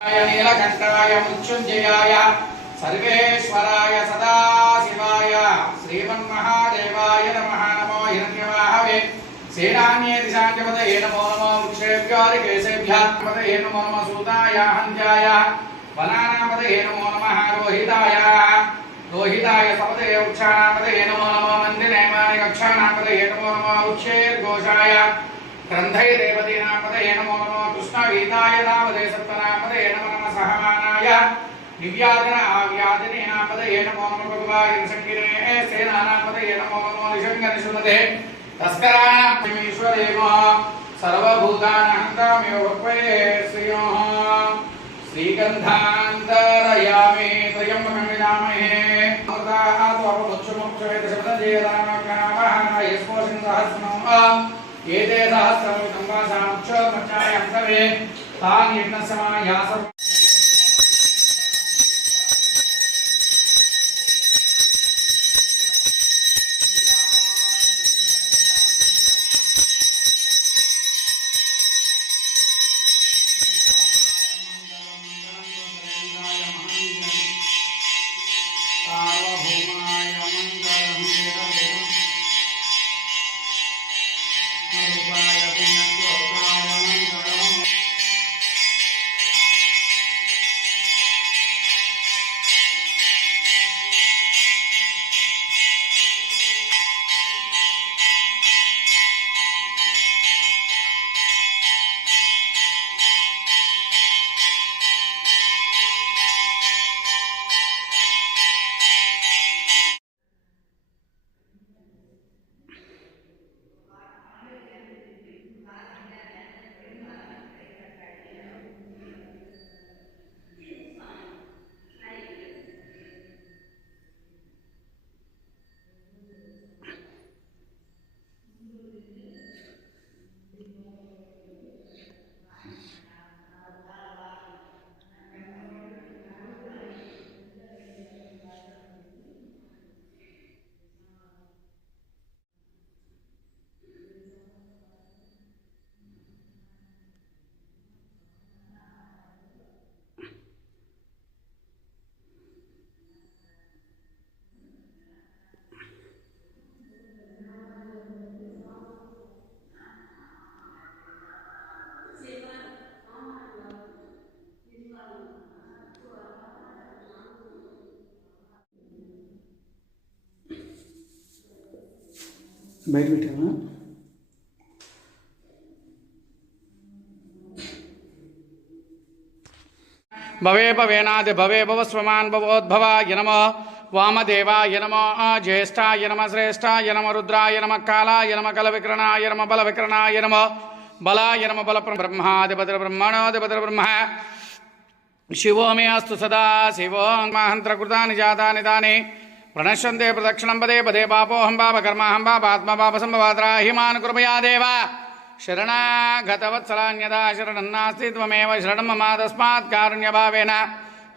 नीलकण्ठाय मृत्युञ्जयाय सर्वेश्वराय सदाशिवाय श्रीमन्महादेवाय नमः। नमो हिरण्यवाहवे सेनान्ये दिशाञ्जपतये नमो नमो वृक्षेभ्यो ऋकेशेभ्यः पतये नमो नमः सूताय हन्त्याय वनानापतये नमो नमः रोहिताय सपतये वृक्षाणापतये नमो नमो मन्दिरेमानि कक्षाणापतये नमो नमः वृक्षेर्घोषाय ग्रन्थये देवतीनापतये नमो नमः कृष्णवीताय नामदे सप्तनामदे नमो नमः सहमानाय दिव्याजन आव्याजनेनापतये नमो नमः भगवाय संकीर्णे सेनानापतये नमो नमः निशङ्गनिषुमते तस्कराणामीश्वरेव सर्वभूतानाहन्तामेव भक्वये श्रियोः श्रीगन्धान्तरयामि त्र्यम्बकं विजामहे अमृतात्वमुक्षवेदशब्दजेदानकामः यस्पोषं सहस्रम् एते सहस्रं वासाक्षरमचायं सवे तान् यज्ञसमायासम् బయట పెట్టావా? भवे भवेनादि भवे भवस्वमान् भवोद्भवाय नमः वामदेवाय नमः ज्येष्ठाय नमः श्रेष्ठाय नमः रुद्राय नमः कालाय नमः कलविक्रणाय नमः बलविक्रणाय नमः बलाय नमः बलब्रह्माधिपतिर्ब्रह्मणोऽधिपतिर्ब्रह्म शिवो मे अस्तु सदा शिवो माहन्त्रकृतानि जातानि तानि प्रणश्यन्ते प्रदक्षिणं पदे पदे पापोऽहं पापकर्माहं पापात्मा पापसम्भवात्राहिमान् कृपया देव शरणागतवत्सलान्यदा शरणं नास्ति त्वमेव शरणं मम तस्मात् कारुण्यभावेन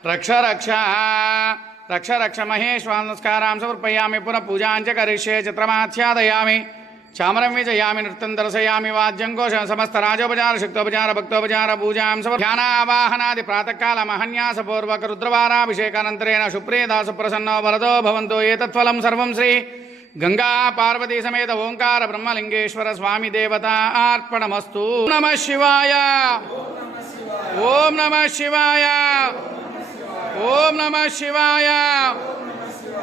रक्ष रक्ष रक्ष रक्ष महेश्वान् नमस्कारां समर्पयामि पुनः पूजां च करिष्ये चित्रमाच्छादयामि चामरं विजयामि नृत्यं दर्शयामि वाद्यं घोषं समस्तराजोपचार शक्तोपचार भक्तोपचार पूजां ध्यानावाहनादि प्रातःकालमहन्यासपूर्वक रुद्रवाराभिषेकानन्तरेण सुप्रीता सुप्रसन्नो वरदो भवन्तु एतत्फलं सर्वं श्री गंगा पार्वती समेत ओंकार ब्रह्मलिंगेश्वर स्वामी देवता अर्पणमस्तु। नमः शिवाय ओम नमः शिवाय ओम नमः शिवाय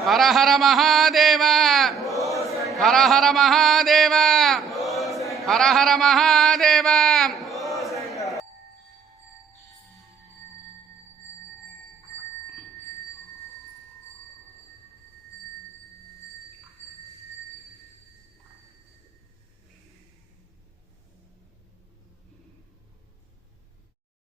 हर हर महादेव हर हर महादेव हर हर महादेव।